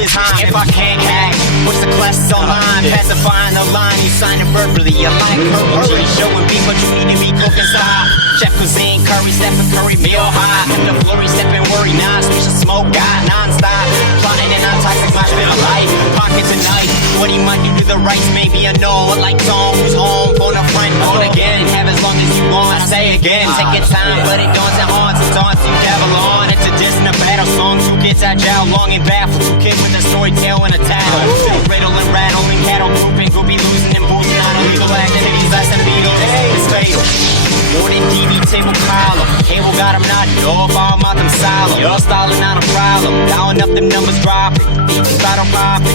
is high. If I can't hack, what's the classes online? Pacifying the line, you signing verbally. You like Curry, showing me what you need to be cooking side. Chef cuisine, curry, Stephen Curry, meal high. The flurry, stepping worry, non-switch and smoke, got non-stop. Plotting and non-toxic, my bit of life. Pockets a knife, what he might do to the rights, maybe a no. Like Tom, who's home, phone a friend, phone again. Have as long as you want, I say again. Take your time, but it dawns and haunts. It taunts you, Babylon. It's a diss and a battle song. Two kids agile, long and baffled. Two kids with a story tale and a tattle. Riddle and rattling, cattle grouping. Who'll be losing and boosting on illegal activities. Less than Beatles, it's fatal. More than DV table column. Cable got him nodding off, all mouth them silent. Y'all styling not a problem. Dialing up them numbers dropping. Deep battle popping.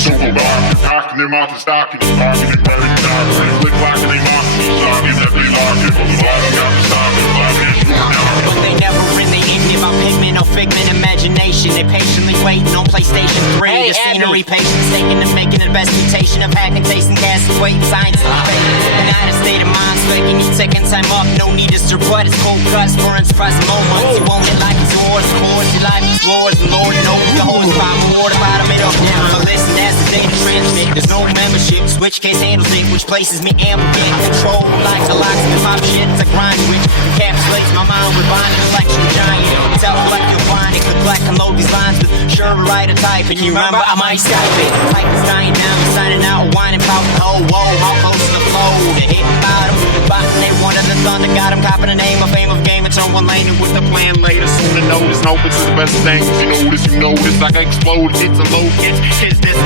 Super rock, cocking them out the stocking, talking and burning down, click locking them off, talking that they lock it, but the locking got the stocking, locking is short now. But they never really ignorant about pigment or figment imagination. They patiently waiting on PlayStation 3. The scenery, patience taking and making the best mutation of hacking, tasting gas, waiting, science, and fate. United state of mind, faking you taking time off. No need to strut, it's cold cuts for surprising moments. You want it like it's yours, of course. Your life is yours, and Lord knows the whole spot more to bottom it up. Never listen as the data transmit. There's no membership, switch case handles it, which places me ambient. Control like the locks and pop shit. It's a grind which encapsulates my mind with bond intellectual giant. Self-collect your blind, it could black and load these lines with sure writer type. And you remember I might Skype it. Type is dying down, signing out, whining, pouting. Oh, whoa, how close to the flow? They hitting bottom, bottom, they wanted the thunder, got him, copping the name of fame of game. And turn one lane with the plan later. Soon to notice, no, this is the best thing. You know this, like I explode, it's a low, It's this,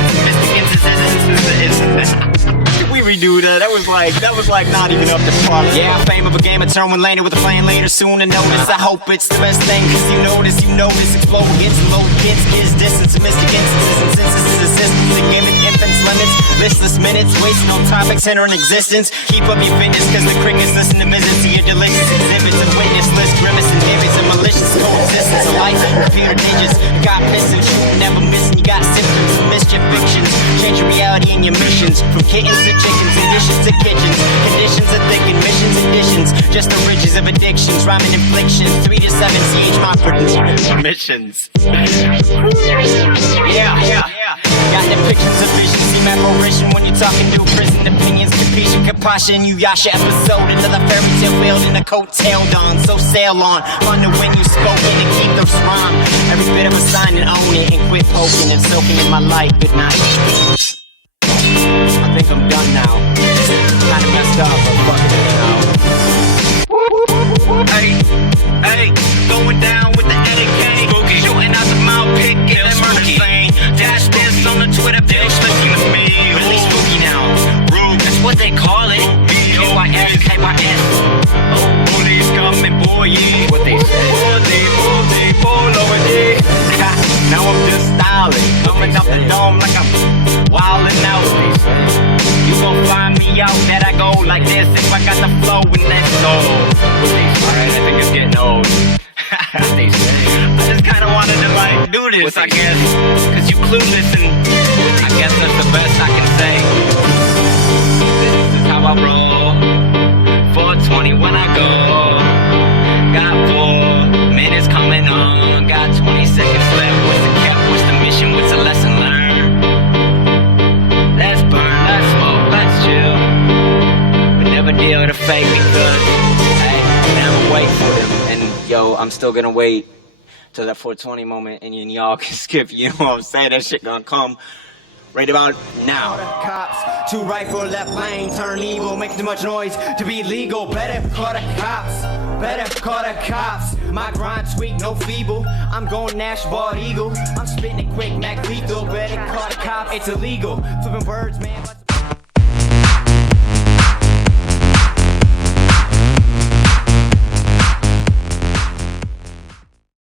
we redo that. That was like not even up to par. Yeah, fame of a game, I turn one laner with a plan later. Soon to notice, I hope it's the best thing. Cause you notice, explode hits, low hits, kids, distance, mystic instances, and sentences, assistance, and giving infants limits, listless minutes, wasting on topics entering existence. Keep up your fitness, cause the crickets listen to misses, see your delicious exhibits, and witness list, grimace, and image, and malicious coexistence of life, computer digits. Got pissing, shooting, never missing, you got symptoms of mischief fictions. Change your reality and your missions, from kittens to chickens, and dishes to kitchens. Conditions are thick and missions additions, just the ridges of addictions, rhyming inflictions, 3 to 7 CH my missions. Yeah. Got the pictures of vision, see my fruition when you're talking new prison opinions, capisha, kapasha, and you yasha episode. Another fairy tale wheeled in a coattail dawn, so sail on. Fun to when you spoken and keep those rhyme. Every bit of a sign and own it, and quit poking and soaking in my light. Good night. I think I'm done now. Kinda messed up, but fuck it now. Hey, going down with the etiquette. Spooky. Shooting out the mouth, picking that murder thing. Dash this on the Twitter page, listen to me. Really spooky now. Rude, that's what they call it. B-O-I-S-K-Y-S. Oh, police coming, boy, yeah. What they say. Now I'm just styling, coming up the dome like I'm wildin' out. You gon' find me out that I go like this if I got the flow and let's go. Alright, I think it's getting old. I just kinda wanted to like do this, I guess, cause you clueless and I guess that's the best I can say. This is how I roll. 420 when I go. Got 4 minutes coming on. Got 20 seconds left. What's the cap? What's the mission? What's the lesson learned? Let's burn, let's smoke, let's chill. But never deal to fake because hey, never wait for them. And yo, I'm still gonna wait till that 420 moment, and then y'all can skip. You know what I'm saying? That shit gonna come right about now. Cops, to right for left lane, turn evil, make too much noise to be legal. Better call the cops, better call the cops. My grind sweet, no feeble. I'm going Nash bald eagle. I'm spitting it quick, Mac lethal. Better call the cops, it's illegal. Flipping birds, man.